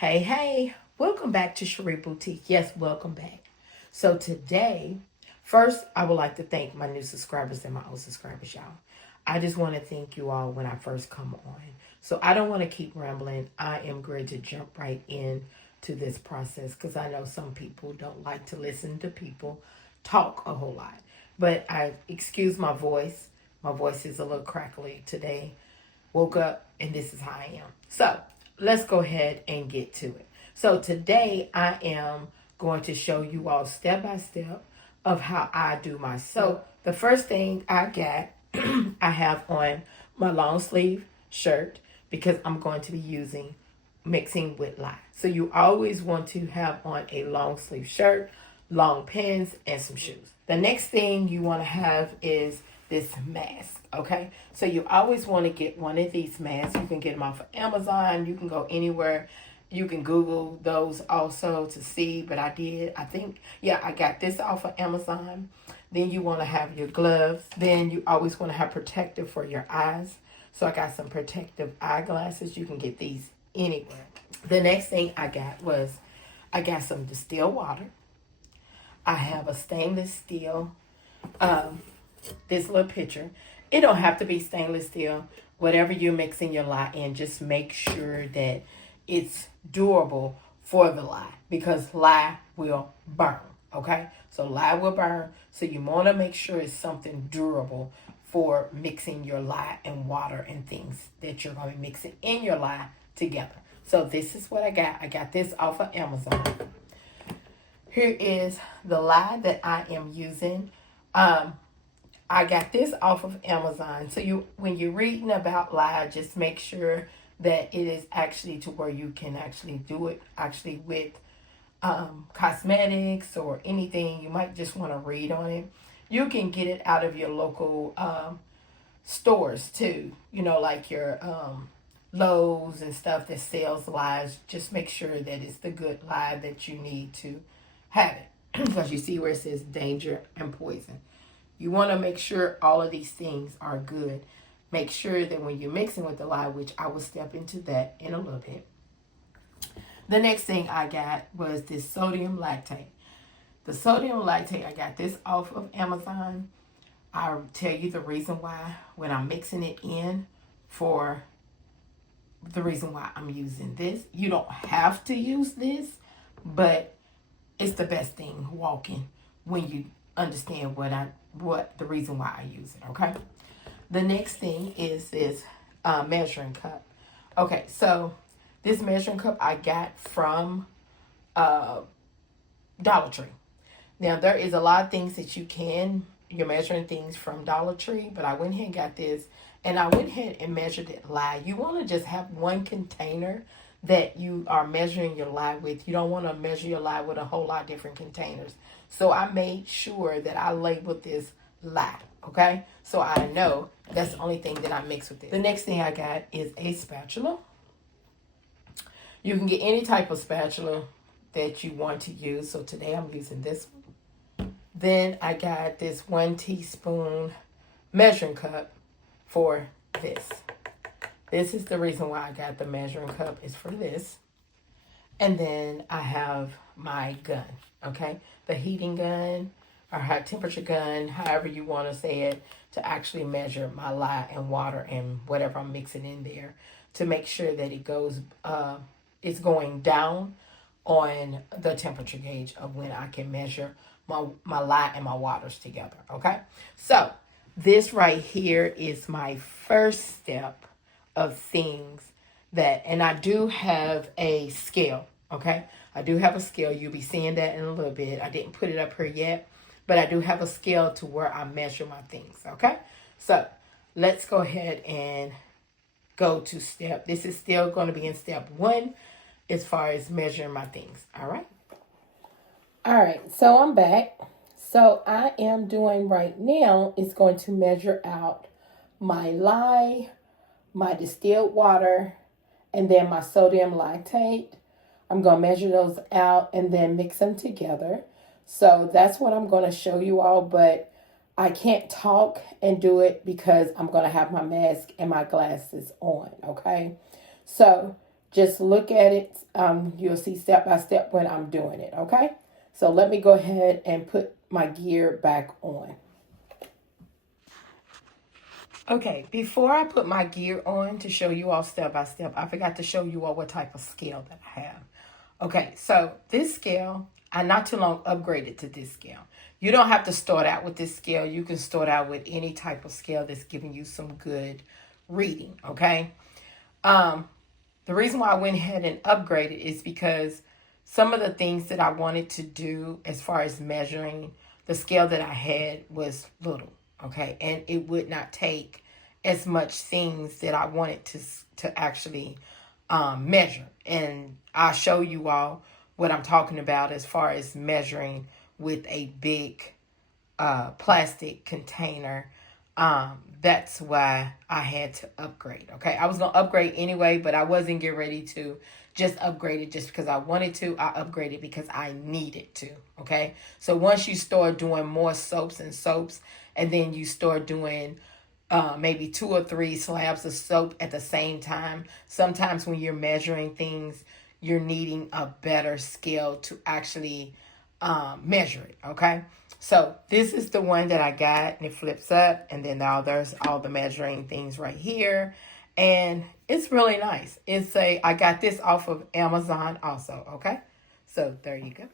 Hey, welcome back to Chere'er Boutique. Yes, welcome back. So today, first, I would like to thank my new subscribers and my old subscribers, y'all. I just want to thank you all when I first come on. So I don't want to keep rambling. I am going to jump right in to this process because I know some people don't like to listen to people talk a whole lot. But I excuse my voice. My voice is a little crackly today. Woke up and this is how I am. So let's go ahead and get to it. So today I am going to show you all step by step of how I do my So the first thing I got, I have on my long sleeve shirt because I'm going to be using mixing with lye. So you always want to have on a long sleeve shirt, long pants, and some shoes. The next thing you want to have is this mask, okay? So you always want to get one of these masks. You can get them off of Amazon. You can go anywhere. You can Google those also to see, but I got this off of Amazon. Then you want to have your gloves. Then you always want to have protective for your eyes. So I got some protective eyeglasses. You can get these anywhere. The next thing I got some distilled water. I have a stainless steel, this little pitcher. It don't have to be stainless steel. Whatever you're mixing your lye in, just make sure that it's durable for the lye because lye will burn. Okay, so lye will burn. So you want to make sure it's something durable for mixing your lye and water and things that you're going to be mixing in your lye together. So this is what I got. I got this off of Amazon. Here is the lye that I am using. I got this off of Amazon. So when you're reading about lye, just make sure that it is actually to where you can actually do it actually with cosmetics or anything. You might just want to read on it. You can get it out of your local stores too. Like your Lowe's and stuff that sells lies. Just make sure that it's the good lye that you need to have it. Because you see where it says danger and poison. You want to make sure all of these things are good. Make sure that when you're mixing with the lye, which I will step into that in a little bit. The next thing I got was this sodium lactate. The sodium lactate, I got this off of Amazon. I'll tell you the reason why when I'm mixing it in for the reason why I'm using this. You don't have to use this, but it's the best thing walking when you understand what the reason why I use it, okay? The next thing is this measuring cup. Okay, so this measuring cup I got from Dollar Tree. Now, there is a lot of things that you're measuring things from Dollar Tree, but I went ahead and got this, and I went ahead and measured it lye. You want to just have one container that you are measuring your lye with. You don't want to measure your lye with a whole lot of different containers. So I made sure that I labeled this lye, okay? So I know that's the only thing that I mix with it. The next thing I got is a spatula. You can get any type of spatula that you want to use. So today I'm using this one. Then I got this 1 teaspoon measuring cup for this. This is the reason why I got the measuring cup is for this. And then I have my gun, okay? The heating gun or high temperature gun, however you want to say it, to actually measure my lye and water and whatever I'm mixing in there to make sure that it's going down on the temperature gauge of when I can measure my lye and my waters together, okay? So this right here is my first step of things and I do have a scale, okay? I do have a scale. You'll be seeing that in a little bit. I didn't put it up here yet, but I do have a scale to where I measure my things, okay? So let's go ahead and go to this is still going to be in step 1 as far as measuring my things, all right? All right, so I'm back. So I am doing right now is going to measure out my lye, my distilled water, and then my sodium lactate. I'm going to measure those out and then mix them together. So that's what I'm going to show you all, but I can't talk and do it because I'm going to have my mask and my glasses on, okay? So Just look at it. You'll see step by step when I'm doing it, okay? So let me go ahead and put my gear back on. Okay, before I put my gear on to show you all step by step, I forgot to show you all what type of scale that I have. Okay, so this scale, I not too long upgraded to this scale. You don't have to start out with this scale. You can start out with any type of scale that's giving you some good reading, okay? The reason why I went ahead and upgraded is because some of the things that I wanted to do as far as measuring, the scale that I had was little, okay? And it would not take as much things that I wanted to actually measure. And I'll show you all what I'm talking about as far as measuring with a big plastic container. That's why I had to upgrade. Okay, I was gonna upgrade anyway, but I wasn't getting ready to just upgrade it just because I wanted to. I upgraded because I needed to. Okay, so once you start doing more soaps, and then you start doing maybe 2 or 3 slabs of soap at the same time, sometimes when you're measuring things, you're needing a better scale to actually measure it. Okay, so this is the one that I got, and it flips up, and then now there's all the measuring things right here, and it's really nice. I got this off of Amazon also. Okay, so there you go.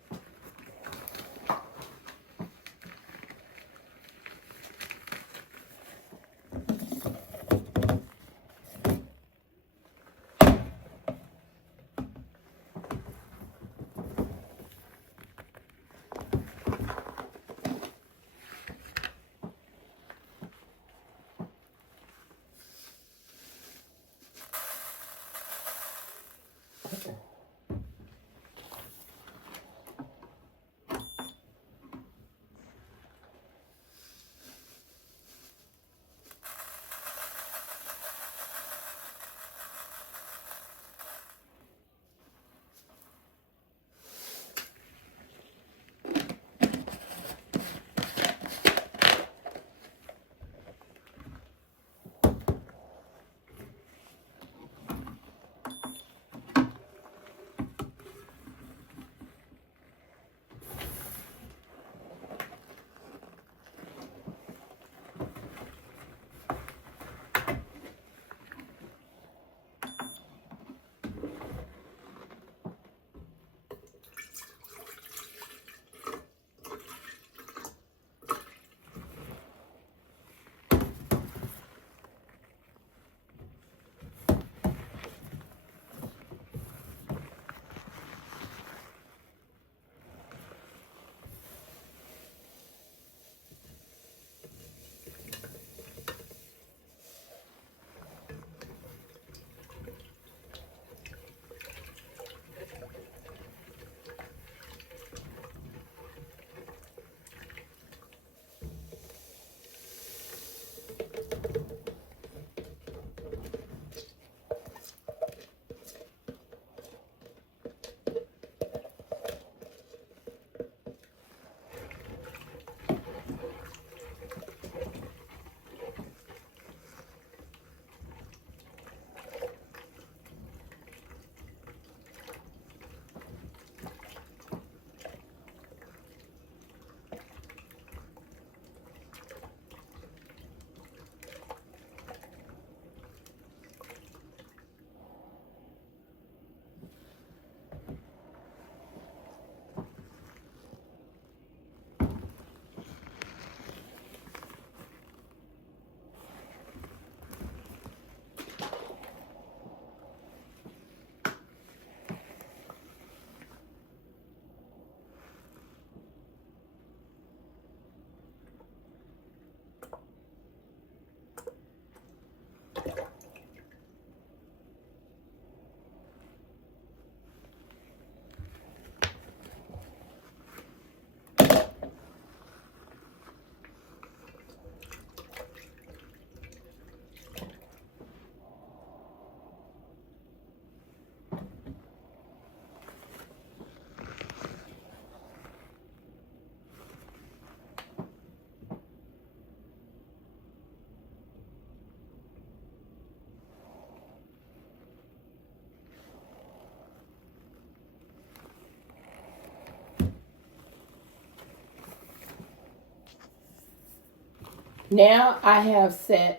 Now I have going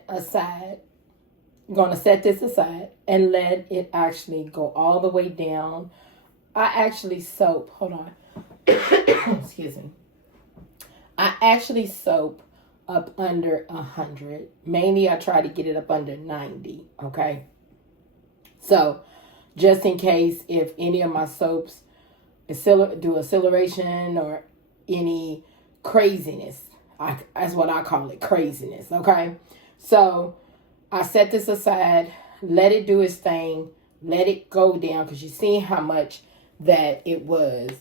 to set this aside and let it actually go all the way down. I actually soap, hold on. Excuse me. I actually soap up under 100. Mainly I try to get it up under 90, okay? So just in case if any of my soaps do acceleration or any craziness, that's what I call it, craziness, okay? So I set this aside, let it do its thing, let it go down, because you see how much that it was.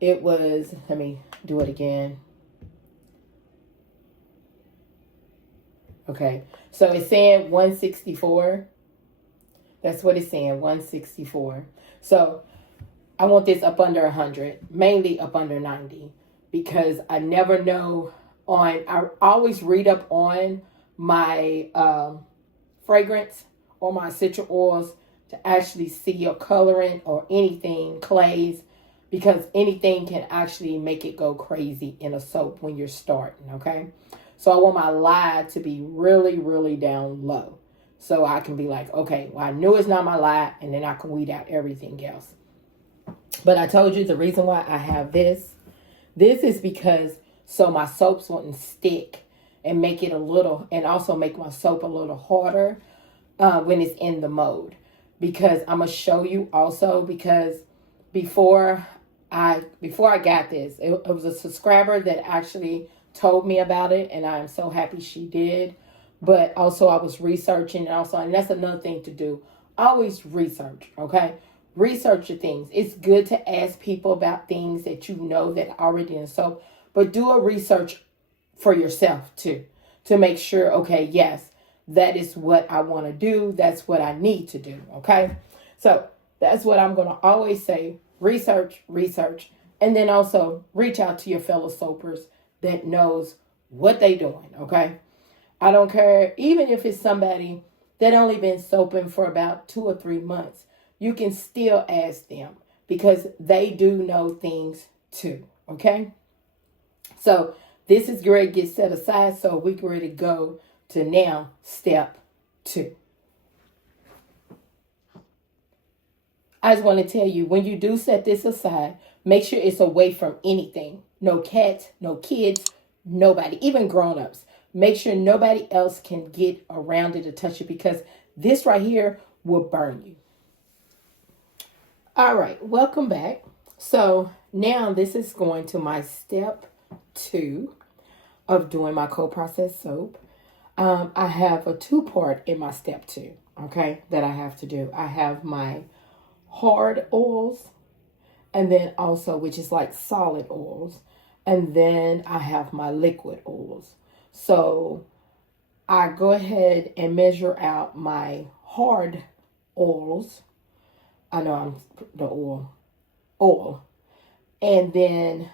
Let me do it again. Okay, so it's saying 164. That's what it's saying, 164. So I want this up under 100, mainly up under 90, because I never know I always read up on my fragrance or my essential oils to actually see your coloring or anything, clays, because anything can actually make it go crazy in a soap when you're starting, okay? So I want my lye to be really, really down low. So I can be like, okay, well, I knew it's not my lye, and then I can weed out everything else. But I told you the reason why I have this is because so my soaps wouldn't stick and make it and also make my soap a little harder when it's in the mold. Because I'm going to show you also, because before I got this, it was a subscriber that actually told me about it, and I'm so happy she did. But also I was researching and that's another thing to do. Always research, okay? Research your things. It's good to ask people about things that you know that are already in soap, but do a research for yourself too, to make sure, okay, yes, that is what I want to do. That's what I need to do, okay? So that's what I'm going to always say. Research, and then also reach out to your fellow soapers that knows what they doing, okay? I don't care, even if it's somebody that only been soaping for about 2 or 3 months, you can still ask them because they do know things too, okay? So this is great, get set aside, so we can ready to go to now step 2. I just want to tell you, when you do set this aside, make sure it's away from anything. No cats, no kids, nobody, even grown-ups. Make sure nobody else can get around it or touch it, because this right here will burn you. All right, welcome back. So now this is going to my step 2 of doing my cold process soap. I have a 2-part in my step 2, okay, that I have to do. I have my hard oils, and then also, which is like solid oils, and then I have my liquid oils. So I go ahead and measure out my hard oils. I know I'm the oil. And then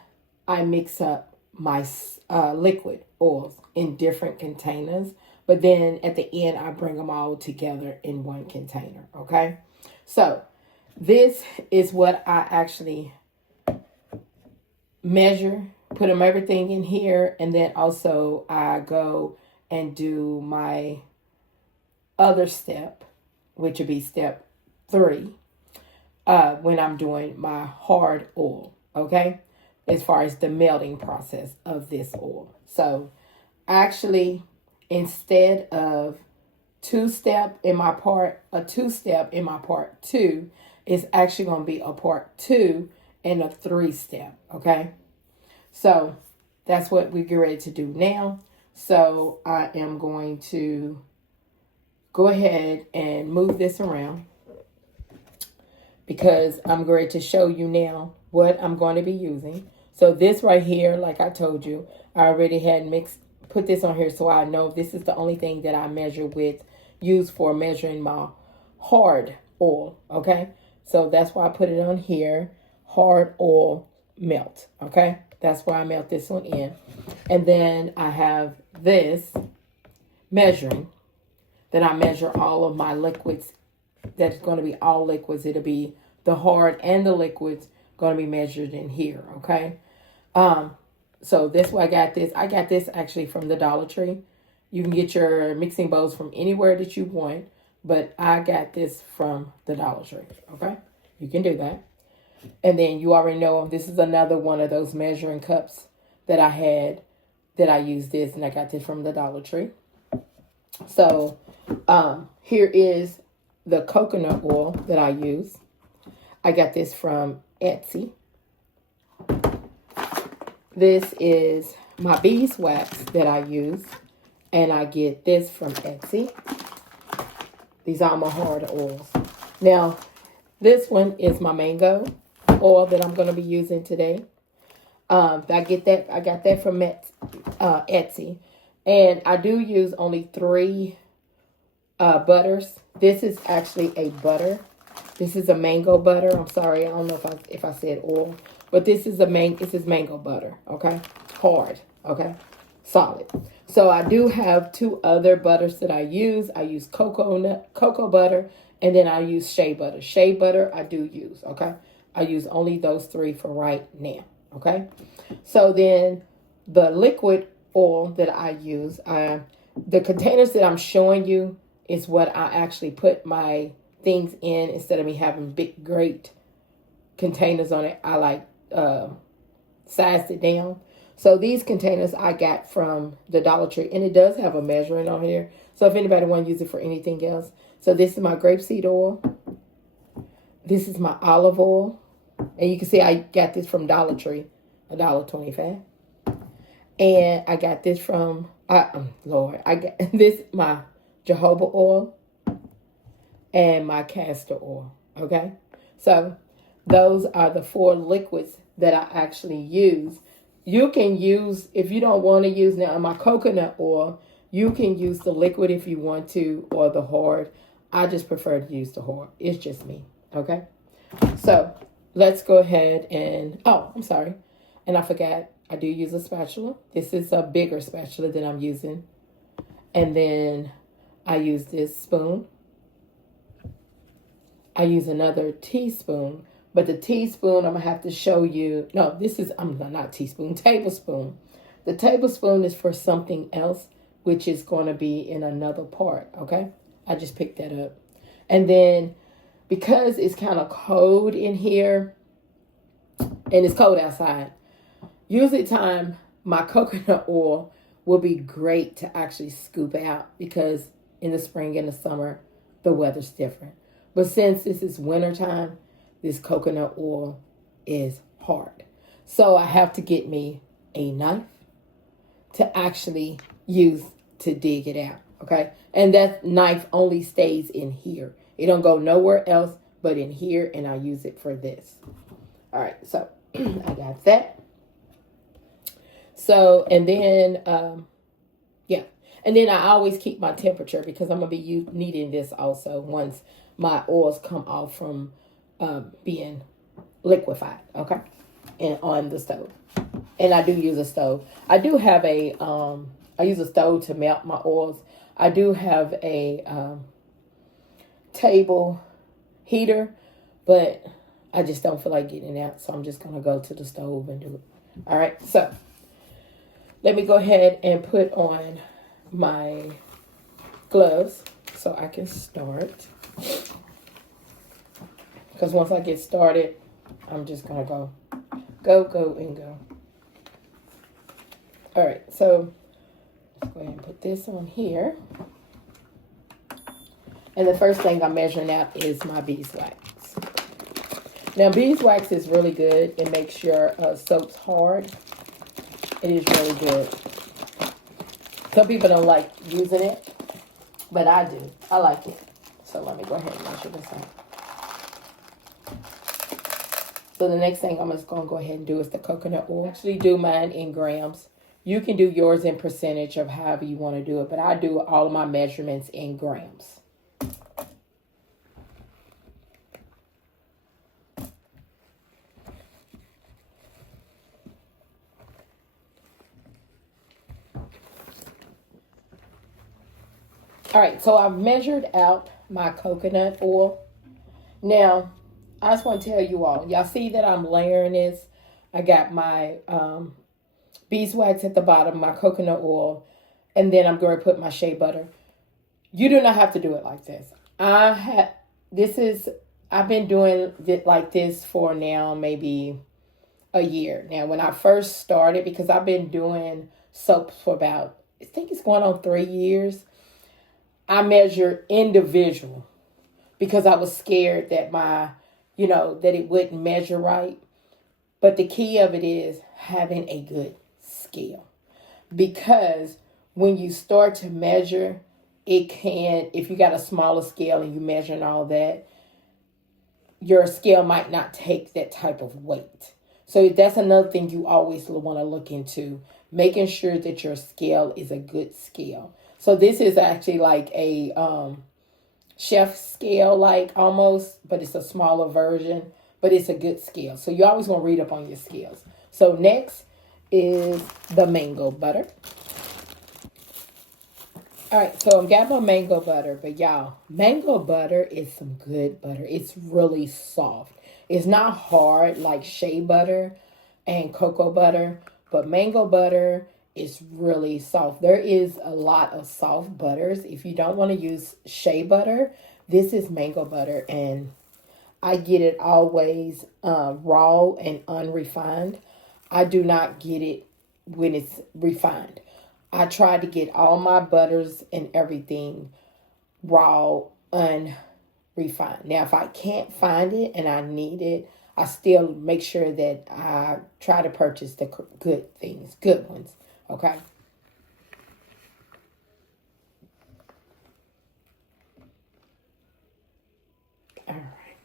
I mix up my liquid oils in different containers. But then at the end, I bring them all together in one container. Okay. So this is what I actually measure, put them everything in here, and then also I go and do my other step, which would be step 3, when I'm doing my hard oil, okay, as far as the melting process of this oil. So actually, instead of a 2-step in my part 2, it's actually going to be a part 2 and a 3-step, okay? So that's what we get ready to do now. So I am going to go ahead and move this around, because I'm going to show you now what I'm going to be using. So this right here, like I told you, I already had put this on here so I know this is the only thing that I use for measuring my hard oil, okay? So that's why I put it on here, hard oil melt, okay? That's why I melt this one in. And then I have this measuring, that I measure all of my liquids. That's going to be all liquids. It'll be the hard and the liquids going to be measured in here, okay? So this way I got this. I got this actually from the Dollar Tree. You can get your mixing bowls from anywhere that you want, but I got this from the Dollar Tree, okay? You can do that. And then you already know this is another one of those measuring cups that I had that I used this, and I got this from the Dollar Tree. So here is the coconut oil that I use. I got this from Etsy. This is my beeswax that I use, and I get this from Etsy. These are my hard oils. Now, this one is my mango oil that I'm going to be using today. I got that from Etsy. And I do use only 3 butters. This is actually a butter. This is a mango butter. I'm sorry, I don't know if I said oil, but this is mango butter. Okay, hard. Okay, solid. So I do have 2 other butters that I use. I use cocoa butter, and then I use shea butter. Shea butter I do use. Okay, I use only those 3 for right now. Okay, so then the liquid oil that I use, the containers that I'm showing you is what I actually put my things in instead of me having big, great containers on it. I like sized it down. So these containers I got from the Dollar Tree, and it does have a measuring on here. So if anybody want to use it for anything else. So this is my grapeseed oil. This is my olive oil. And you can see I got this from Dollar Tree, $1.25. And I got this from, I got this, my jojoba oil and my castor oil. Okay. So those are the 4 liquids that I actually use. You can use, if you don't want to use now my coconut oil, you can use the liquid if you want to, or the hard. I just prefer to use the hard. It's just me. Okay. So let's go ahead and, I'm sorry. And I forgot, I do use a spatula. This is a bigger spatula that I'm using. And then I use this spoon. I use another teaspoon. But the teaspoon, I'm going to have to show you. No, this is, not teaspoon, tablespoon. The tablespoon is for something else, which is going to be in another part. Okay. I just picked that up. And then because it's kind of cold in here and it's cold outside, usually my coconut oil will be great to actually scoop out because in the spring and the summer, the weather's different. But since this is wintertime, this coconut oil is hard. So I have to get me a knife to actually use to dig it out. Okay. And that knife only stays in here. It don't go nowhere else but in here. And I use it for this. All right. So I got that. So, and then, and then I always keep my temperature because I'm going to be needing this also once my oils come off from being liquefied, okay, and on the stove. And I do use a stove. I do have I use a stove to melt my oils. I do have a table heater, but I just don't feel like getting it out, so I'm just going to go to the stove and do it. All right, so let me go ahead and put on my gloves so I can start. Because once I get started, I'm just going to go, and go. All right, so let's go ahead and put this on here. And the first thing I'm measuring out is my beeswax. Now, beeswax is really good. It makes your soaps hard. It is really good. Some people don't like using it, but I do. I like it. So let me go ahead and measure this out. So the next thing I'm just going to go ahead and do is the coconut oil. I actually do mine in grams. You can do yours in percentage of however you want to do it, but I do all of my measurements in grams. All right, so I've measured out my coconut oil. Now, I just want to tell you all, y'all see that I'm layering this? I got my beeswax at the bottom, my coconut oil, And then I'm going to put my shea butter. You do not have to do it like this. I've been doing it like this for now maybe a year. Now, when I first started, because I've been doing soaps for about, I think it's going on 3 years, I measured individual because I was scared that that it wouldn't measure right. But the key of it is having a good scale. Because when you start to measure, if you got a smaller scale and you measure and all that, your scale might not take that type of weight. So that's another thing you always want to look into, making sure that your scale is a good scale. So this is actually like a chef scale, like almost, but it's a smaller version, but it's a good scale. So you always want to read up on your scales. So next is the mango butter. All right, so I'm got my mango butter, but y'all, mango butter is some good butter. It's really soft. It's not hard like shea butter and cocoa butter, but mango butter is really soft. There is a lot of soft butters. If you don't want to use shea butter, this is mango butter, and I get it always raw and unrefined. I do not get it when it's refined. I try to get all my butters and everything raw, unrefined. Now, if I can't find it and I need it, I still make sure that I try to purchase the good things, good ones. Okay. All right.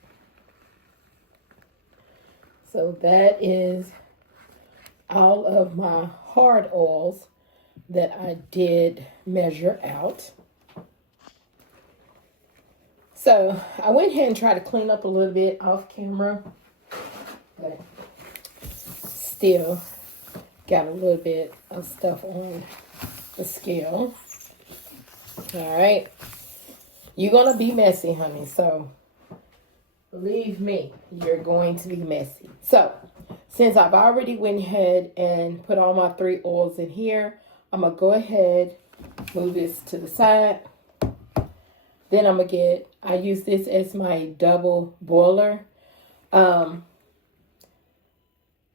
So that is all of my hard oils that I did measure out. So I went ahead and tried to clean up a little bit off camera, but still got a little bit of stuff on the scale. All right. You're going to be messy, honey. So believe me, you're going to be messy. So since I've already went ahead and put all my 3 oils in here, I'm going to go ahead, move this to the side. Then I use this as my double boiler.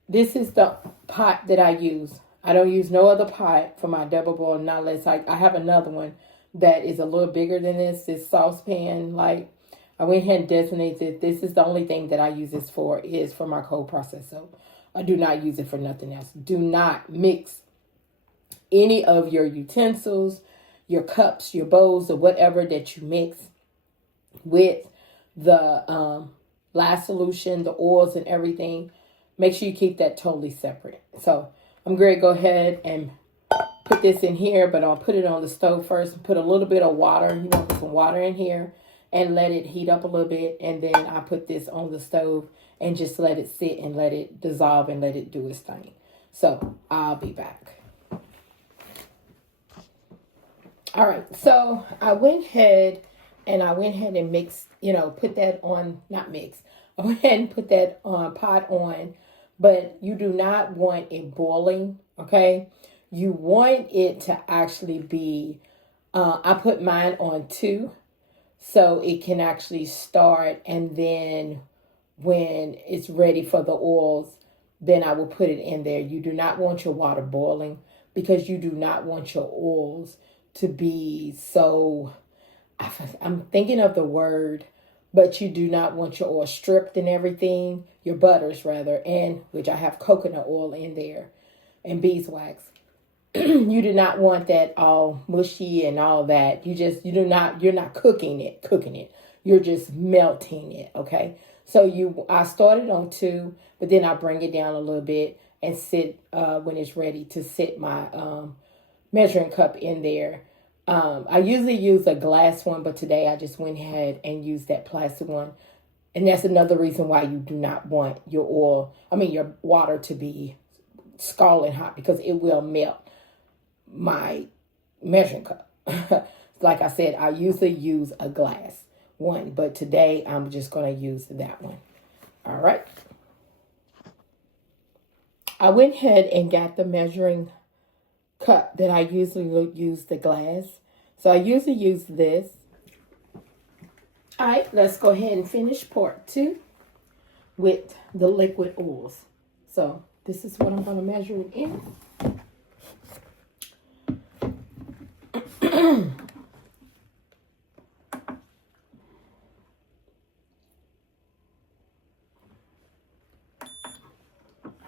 This is the pot that I use. I don't use no other pot for my double boiler, not unless I have another one that is a little bigger than this saucepan. Like, I went ahead and designated it. This is the only thing that I use this for, is for my cold process soap. I do not use it for nothing else. Do not mix any of your utensils, your cups, your bowls, or whatever that you mix with the last solution, the oils and everything. Make sure you keep that totally separate. So I'm going to go ahead and put this in here, but I'll put it on the stove first and put a little bit of water. You want to put some water in here and let it heat up a little bit. And then I put this on the stove and just let it sit and let it dissolve and let it do its thing. So I'll be back. All right, so I went ahead and mixed, put that on, not mix. I went ahead and put that pot on, but you do not want it boiling, okay? You want it to actually be, I put mine on 2, so it can actually start, and then when it's ready for the oils, then I will put it in there. You do not want your water boiling, because you do not want your oils to be so, I'm thinking of the word, but you do not want your oil stripped and everything, your butters rather, and which I have coconut oil in there and beeswax. You do not want that all mushy and all that. You're not cooking it. You're just melting it, okay? So I started on 2, but then I bring it down a little bit and sit, when it's ready, to sit my measuring cup in there. I usually use a glass one, but today I just went ahead and used that plastic one. And that's another reason why you do not want your water to be scalding hot, because it will melt my measuring cup. Like I said, I usually use a glass one, but today I'm just going to use that one. All right. I went ahead and got the measuring cup that I usually use the glass. So I usually use this. All right, let's go ahead and finish part 2 with the liquid oils. So this is what I'm going to measure it in.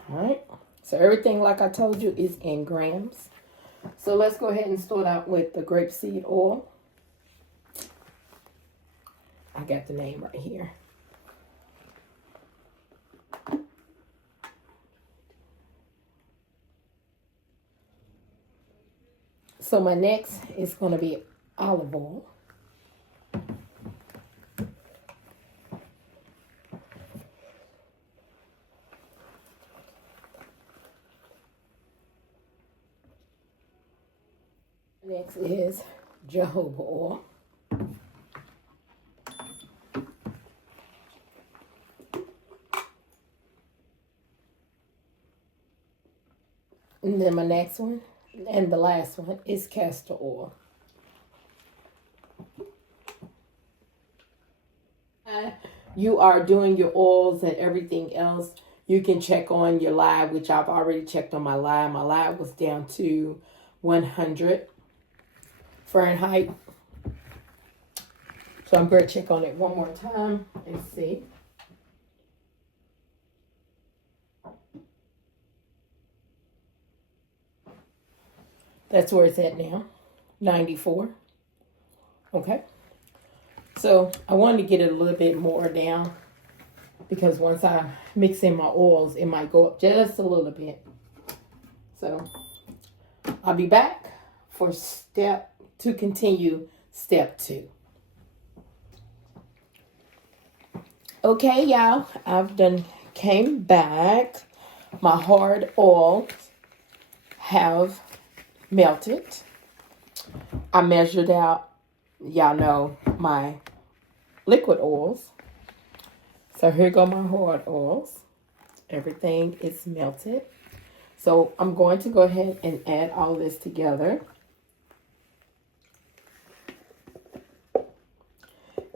All right, so everything, like I told you, is in grams. So let's go ahead and start out with the grapeseed oil. I got the name right here. So my next is going to be olive oil. Next is jojoba oil. And then my next one, and the last one, is castor oil. You are doing your oils and everything else, you can check on your lye, which I've already checked on my lye. My lye was down to 100 Fahrenheit. So I'm going to check on it one more time and see. That's where it's at now, 94. Okay. So I wanted to get it a little bit more down because once I mix in my oils, it might go up just a little bit. So I'll be back for continue step 2. Okay, y'all, I've came back. My hard oils have melted. I measured out, y'all know, my liquid oils. So here go my hard oils. Everything is melted. So I'm going to go ahead and add all this together.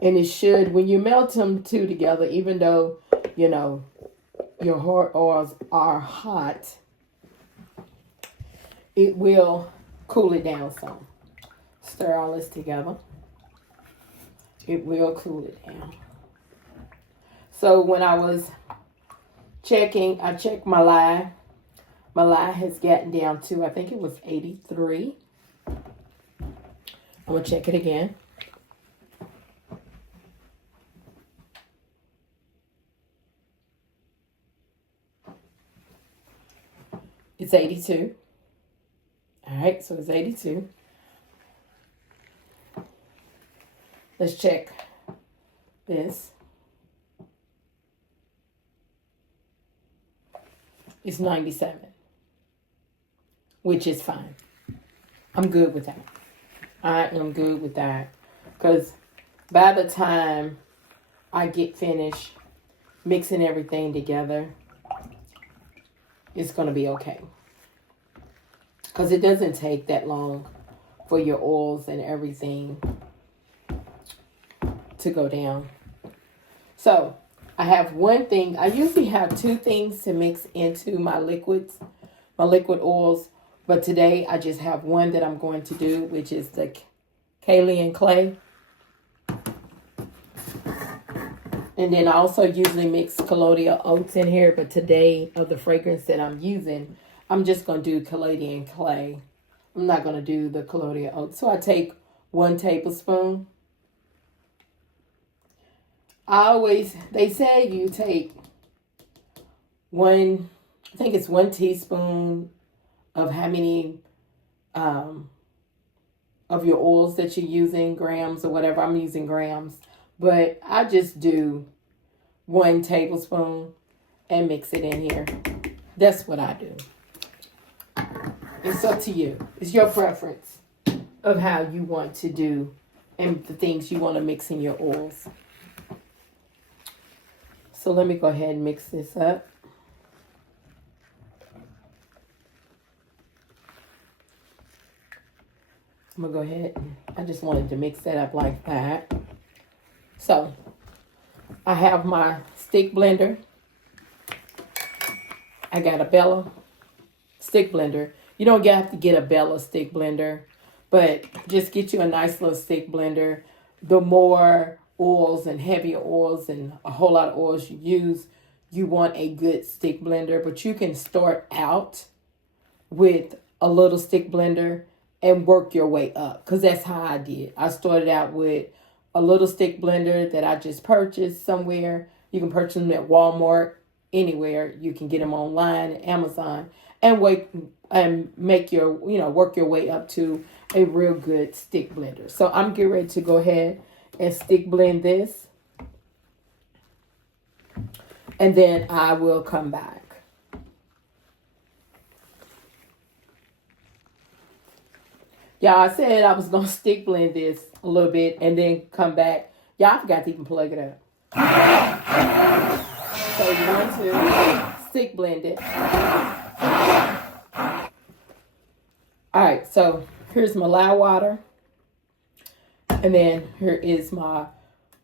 And it should, when you melt them two together, even though, you know, your hard oils are hot, it will cool it down some. Stir all this together. It will cool it down. So when I was checking, I checked my lye. My lye has gotten down to, I think it was 83. I'm going to check it again. It's 82. All right, so it's 82. Let's check this. It's 97, which is fine. I'm good with that. I am good with that because by the time I get finished mixing everything together, it's going to be okay. Because it doesn't take that long for your oils and everything to go down. So I have one thing. I usually have two things to mix into my liquids, my liquid oils. But today I just have one that I'm going to do, which is the kaolin clay. And then I also usually mix colloidal oats in here. But today, of the fragrance that I'm using, I'm just going to do kaolin clay. I'm not going to do the colloidal oats. So I take 1 tablespoon. They say you take I think it's 1 teaspoon of how many of your oils that you're using, grams or whatever. I'm using grams. But I just do 1 tablespoon and mix it in here. That's what I do. It's up to you. It's your preference of how you want to do and the things you want to mix in your oils. So let me go ahead and mix this up. I'm going to go ahead. I just wanted to mix that up like that. So, I have my stick blender. I got a Bella stick blender. You don't have to get a Bella stick blender, but just get you a nice little stick blender. The more oils and heavier oils and a whole lot of oils you use, you want a good stick blender. But you can start out with a little stick blender and work your way up, because that's how I did. I started out with a little stick blender that I just purchased somewhere. You can purchase them at Walmart, anywhere. You can get them online at Amazon, and wait and make your, work your way up to a real good stick blender. So I'm getting ready to go ahead and stick blend this, and then I will come back. Y'all, I said I was going to stick blend this a little bit and then come back. Y'all, I forgot to even plug it up. So you want to stick blend it. All right, so here's my lye water. And then here is my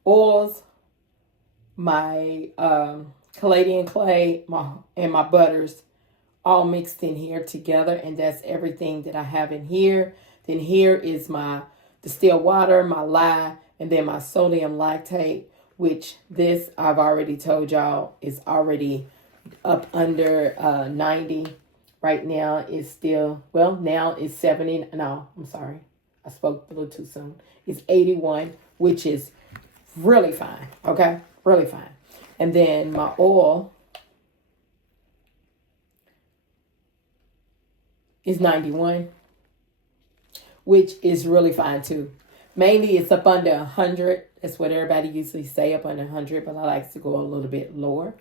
oils, my Canadian clay, and my butters all mixed in here together. And that's everything that I have in here. Then here is my distilled water, my lye, and then my sodium lactate, which this I've already told y'all is already up under 90. Right now it's still, now it's 70. No, I'm sorry. I spoke a little too soon. It's 81, which is really fine. Okay? Really fine. And then my oil is 91. Which is really fine too. Mainly it's up under 100. That's what everybody usually say, up under 100, but I like to go a little bit lower.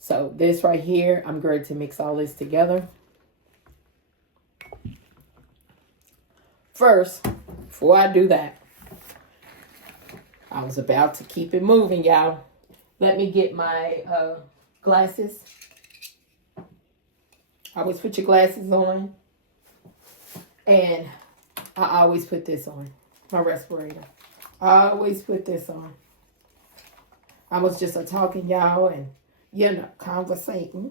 So this right here, I'm going to mix all this together. First, before I do that, I was about to keep it moving, y'all. Let me get my glasses. Always put your glasses on. And I always put this on, my respirator. I always put this on. I was just talking, y'all, and, conversating.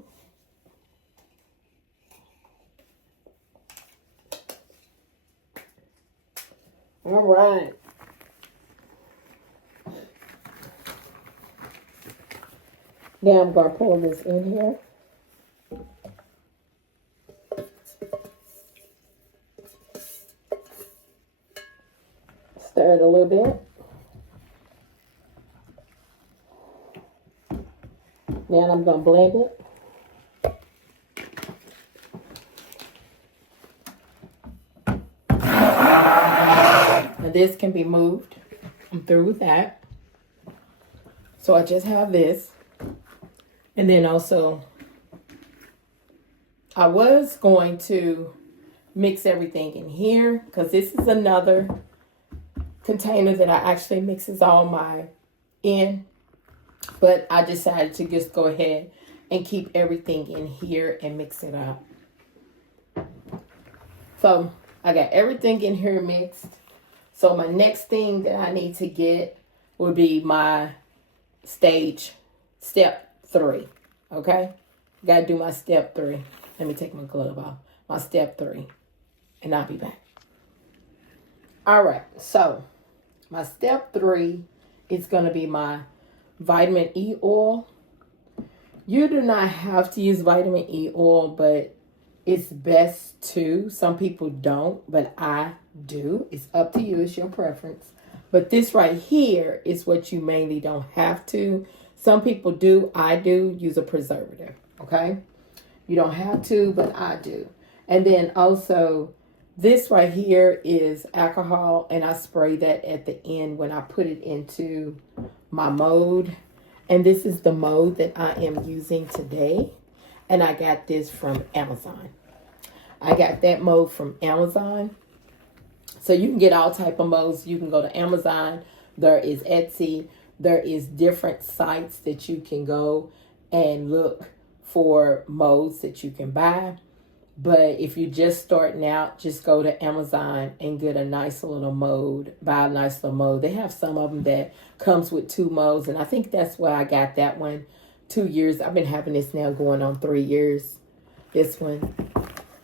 All right. Now I'm going to pour this in here. Stir it a little bit. Now I'm going to blend it. Now this can be moved. I'm through with that. So I just have this. And then also, I was going to mix everything in here, because this is another container that I actually mixes all my in, but I decided to just go ahead and keep everything in here and mix it up. So I got everything in here mixed. So my next thing that I need to get would be my step 3. Okay, gotta do my step 3. Let me take my glove off. My step 3, and I'll be back. All right, so my step 3 is going to be my vitamin E oil. You do not have to use vitamin E oil, but it's best to. Some people don't, but I do. It's up to you. It's your preference. But this right here is what you mainly don't have to. Some people do. I do use a preservative. Okay? You don't have to, but I do. And then also, this right here is alcohol, and I spray that at the end when I put it into my mold. And this is the mold that I am using today. And I got this from Amazon. I got that mold from Amazon. So you can get all type of molds. You can go to Amazon. There is Etsy. There is different sites that you can go and look for molds that you can buy. But if you're just starting out, just go to Amazon and get a nice little mold. Buy a nice little mold. They have some of them that comes with 2 molds. And I think that's why I got that one. 2 years. I've been having this now going on 3 years. This one.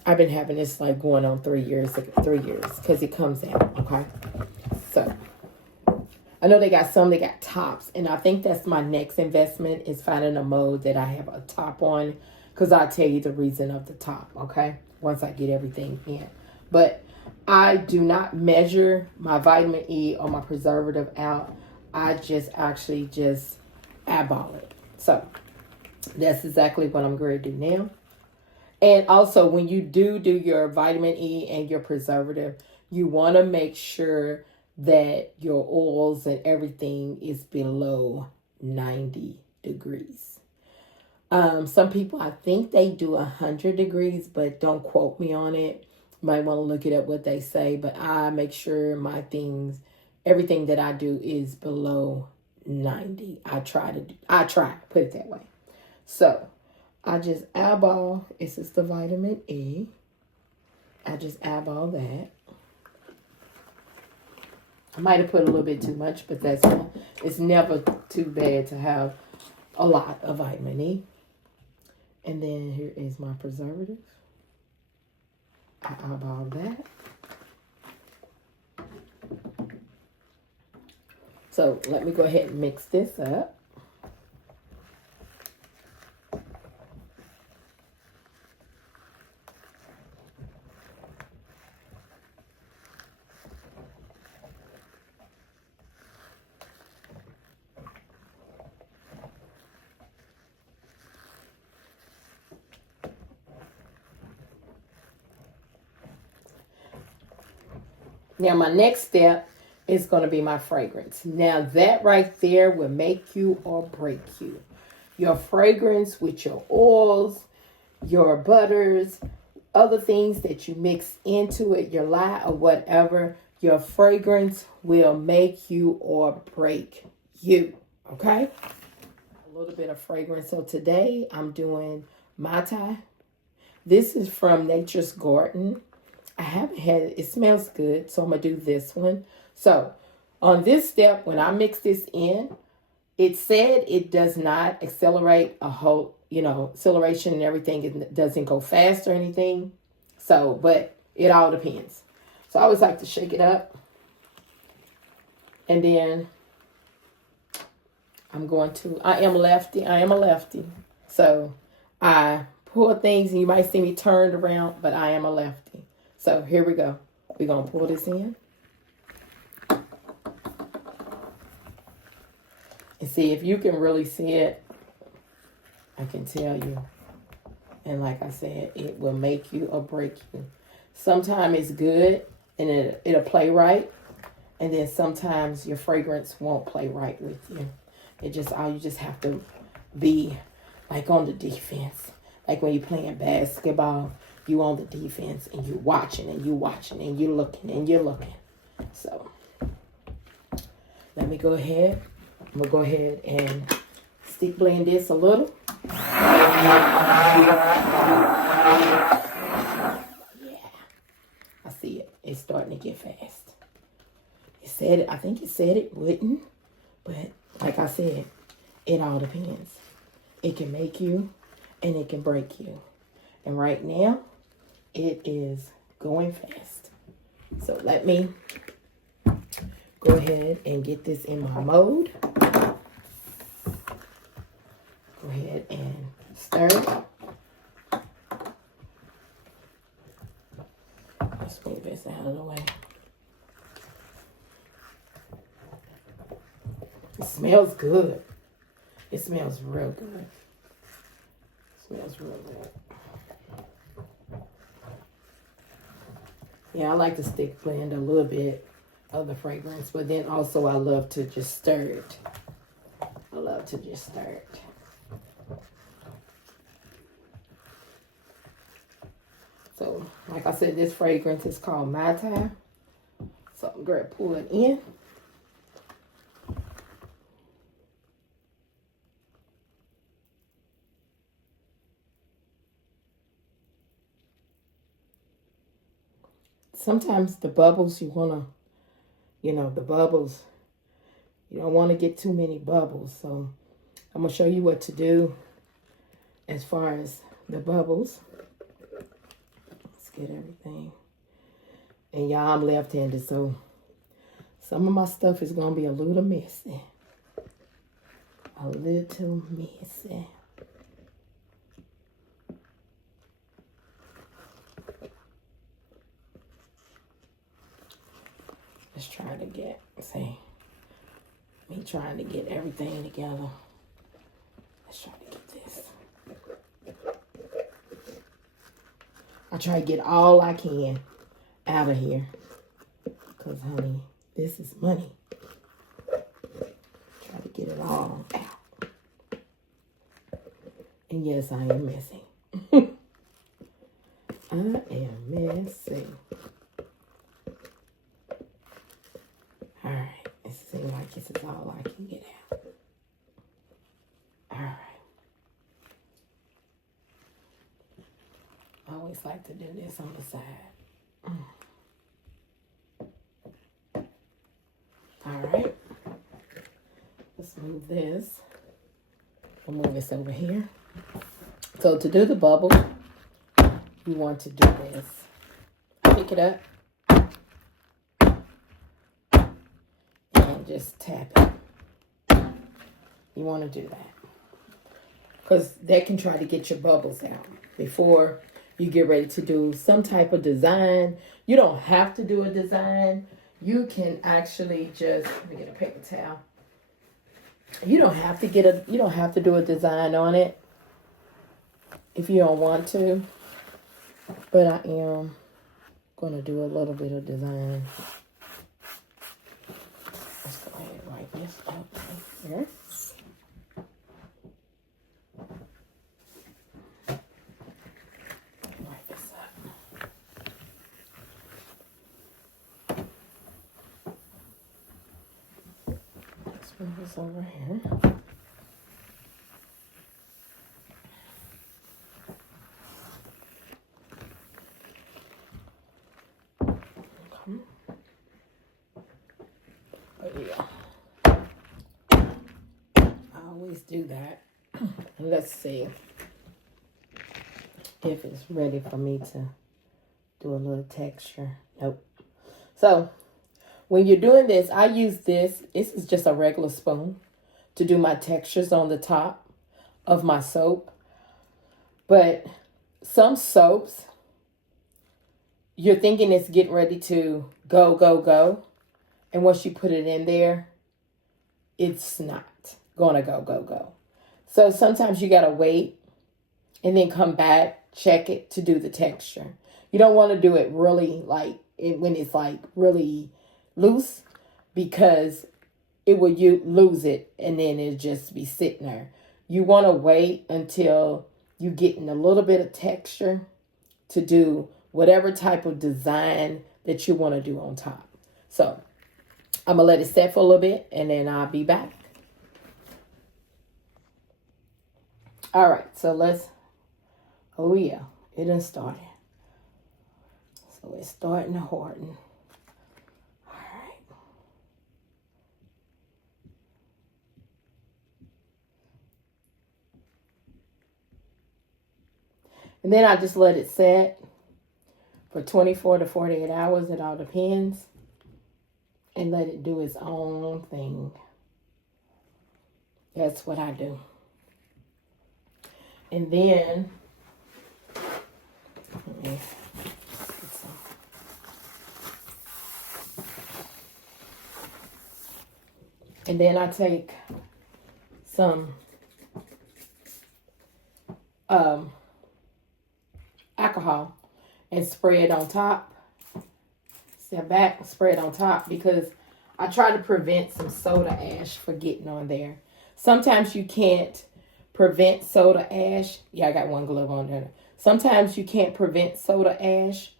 I've been having this like going on 3 years. 3 years. Because it comes out. Okay. So. I know they got tops. And I think that's my next investment is finding a mold that I have a top on. Because I'll tell you the reason of the top, okay? Once I get everything in. But I do not measure my vitamin E or my preservative out. I just actually just eyeball it. So that's exactly what I'm going to do now. And also, when you do your vitamin E and your preservative, you want to make sure that your oils and everything is below 90 degrees. Some people, I think they do 100 degrees, but don't quote me on it. You might want to look it up what they say, but I make sure everything that I do is below 90. I try, put it that way. So, I just eyeball, this is the vitamin E. I just eyeball that. I might have put a little bit too much, but it's never too bad to have a lot of vitamin E. And then here is my preservative. I eyeball that. So let me go ahead and mix this up. Now, my next step is going to be my fragrance. Now, that right there will make you or break you. Your fragrance with your oils, your butters, other things that you mix into it, your lye or whatever, your fragrance will make you or break you. Okay? A little bit of fragrance. So today I'm doing Mai Tai. This is from Nature's Garden. I haven't had it. It smells good, so I'm going to do this one. So, on this step, when I mix this in, it said it does not accelerate acceleration and everything. It doesn't go fast or anything. So, but it all depends. So, I always like to shake it up. And then, I am a lefty. So, I pour things, and you might see me turned around, but I am a lefty. So here we go. We're going to pour this in. And see, if you can really see it, I can tell you. And like I said, it will make you or break you. Sometimes it's good and it'll play right. And then sometimes your fragrance won't play right with you. You just have to be like on the defense. Like when you're playing basketball. You on the defense and you watching and you watching and you looking and you're looking. So let me go ahead. I'm gonna go ahead and stick blend this a little. Yeah, I see it. It's starting to get fast. I think it said it wouldn't, but like I said, it all depends. It can make you and it can break you. And right now, it is going fast. So let me go ahead and get this in my mold. Go ahead and stir it. Let's move this out of the way. It smells good. It smells real good. It smells real good. Yeah, I like to stick blend a little bit of the fragrance, but then also I love to just stir it. So, like I said, this fragrance is called Mai Tai. So I'm going to pull it in. sometimes the bubbles you want to, the bubbles, you don't want to get too many bubbles. So I'm going to show you what to do as far as the bubbles. Let's get everything. And y'all, I'm left-handed, so some of my stuff is going to be a little messy. A little messy. Let's try to get, me trying to get everything together. Let's try to get this. I try to get all I can out of here. Because, honey, this is money. Try to get it all out. And yes, I am messy. I am messy. Alright, it seems like this is all I can get out. Alright. I always like to do this on the side. Alright. Let's move this. We'll move this over here. So to do the bubble, you want to do this. Pick it up. And just tap it. You want to do that. Because that can try to get your bubbles out before you get ready to do some type of design. You don't have to do a design. You can actually just, let me get a paper towel. You don't have to do a design on it if you don't want to. But I am going to do a little bit of design. Let's go ahead and write this up right here. Write this up. Let's move this over here. Do that. Let's see if it's ready for me to do a little texture. Nope. So when you're doing this, I use this. This is just a regular spoon to do my textures on the top of my soap. But some soaps, you're thinking it's getting ready to go. And once you put it in there, it's not gonna go. So sometimes you gotta wait and then come back, check it to do the texture. You don't want to do it really when it's like really loose, because it will lose it and then it'll just be sitting there. You want to wait until you get in a little bit of texture to do whatever type of design that you want to do on top. So I'm gonna let it set for a little bit and then I'll be back. All right, so oh yeah, it done started. So it's starting to harden. All right. And then I just let it set for 24 to 48 hours. It all depends. And let it do its own thing. That's what I do. And then, I take some alcohol and spray it on top. Step back, spray it on top, because I try to prevent some soda ash from getting on there. Sometimes you can't prevent soda ash. Yeah, I got one glove on there. Sometimes you can't prevent soda ash,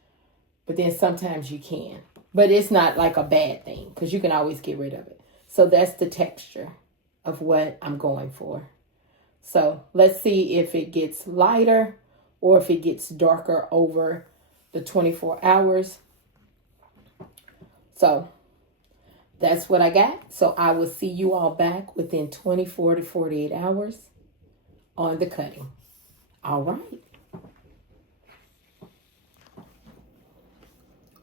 but then sometimes you can. But it's not like a bad thing, because you can always get rid of it. So that's the texture of what I'm going for. So let's see if it gets lighter or if it gets darker over the 24 hours. So that's what I got. So I will see you all back within 24 to 48 hours on the cutting. All right.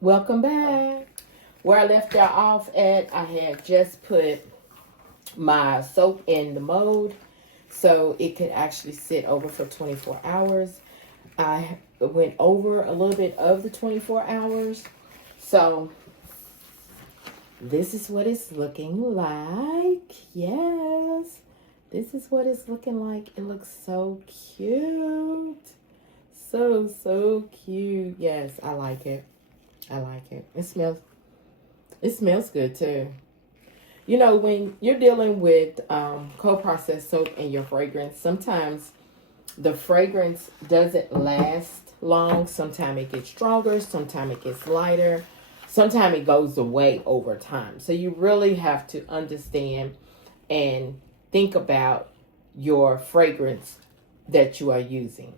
Welcome back. Where I left y'all off at, I had just put my soap in the mold so it could actually sit over for 24 hours. I went over a little bit of the 24 hours. So this is what it's looking like. Yes. This is what it's looking like. It looks so cute. So cute. Yes, I like it. I like it. It smells good too. You know, when you're dealing with co-processed soap and your fragrance, sometimes the fragrance doesn't last long. Sometimes it gets stronger. Sometimes it gets lighter. Sometimes it goes away over time. So you really have to understand and think about your fragrance that you are using.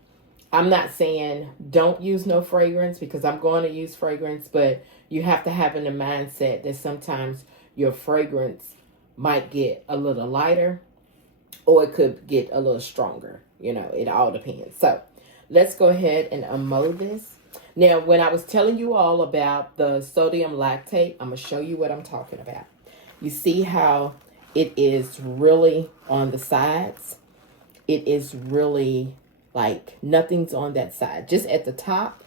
I'm not saying don't use no fragrance, because I'm going to use fragrance, but you have to have in the mindset that sometimes your fragrance might get a little lighter or it could get a little stronger. You know, it all depends. So let's go ahead and unmold this. Now, when I was telling you all about the sodium lactate, I'm going to show you what I'm talking about. You see how it is really on the sides? It is really like nothing's on that side. Just at the top,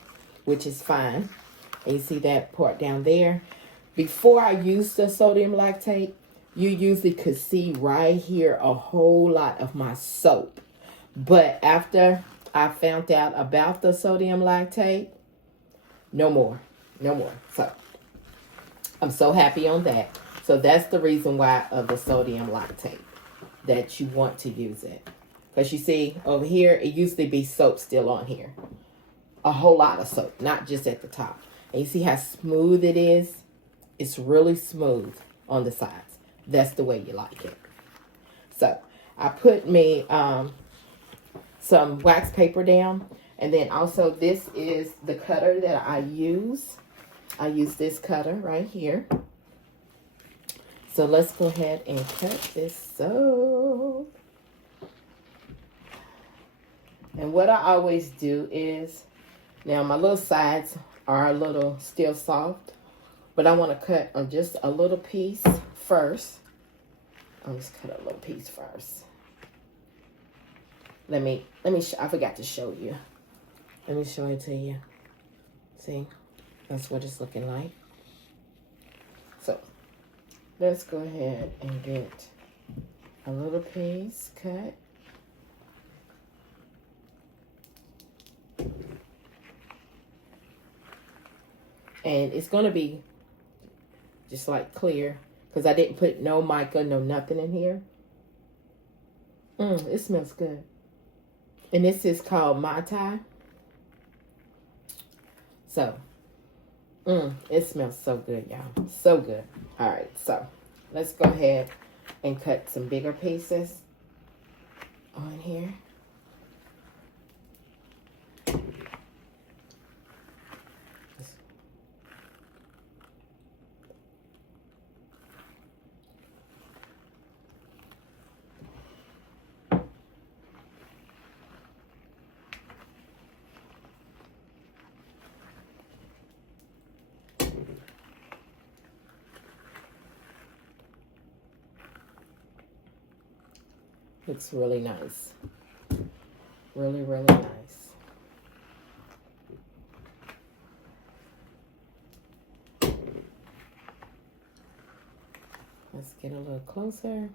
which is fine. And you see that part down there? Before I used the sodium lactate, you usually could see right here a whole lot of my soap. But after I found out about the sodium lactate, no more. No more. So I'm so happy on that. So that's the reason why of the sodium lactate, that you want to use it. Because you see over here, it used to be soap still on here. A whole lot of soap, not just at the top. And you see how smooth it is? It's really smooth on the sides. That's the way you like it. So I put me some wax paper down. And then also this is the cutter that I use. I use this cutter right here. So let's go ahead and cut this soap. And what I always do is, now my little sides are a little still soft, but I want to cut on just a little piece first. I'll just cut a little piece first. I forgot to show you. Let me show it to you. See, that's what it's looking like. So let's go ahead and get a little piece cut. And it's going to be just like clear, because I didn't put no mica, no nothing in here. It smells good. And this is called Mai Tai. So, it smells so good, y'all. So good. All right, so let's go ahead and cut some bigger pieces on here. Looks really nice. Really, really nice. Let's get a little closer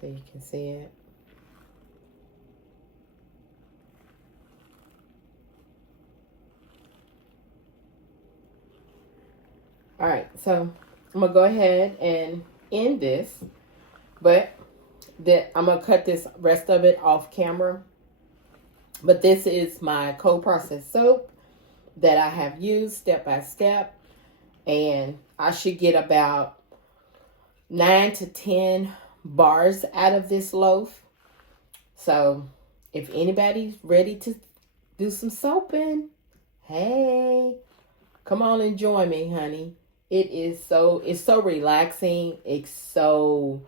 so you can see it. All right, so I'm gonna go ahead and end this. But I'm going to cut this rest of it off camera. But this is my co-processed soap that I have used step by step. And I should get about 9 to 10 bars out of this loaf. So if anybody's ready to do some soaping, hey, Come on and join me, honey. It's so relaxing. It's so,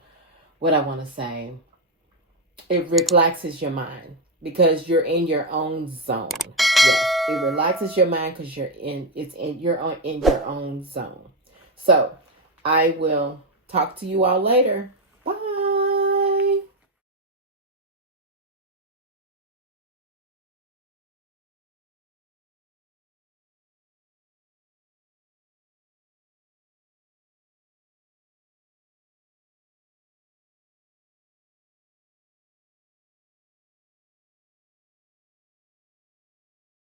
what I want to say, it relaxes your mind because you're in your own zone. Yes, it relaxes your mind because you're in your own zone. So I will talk to you all later.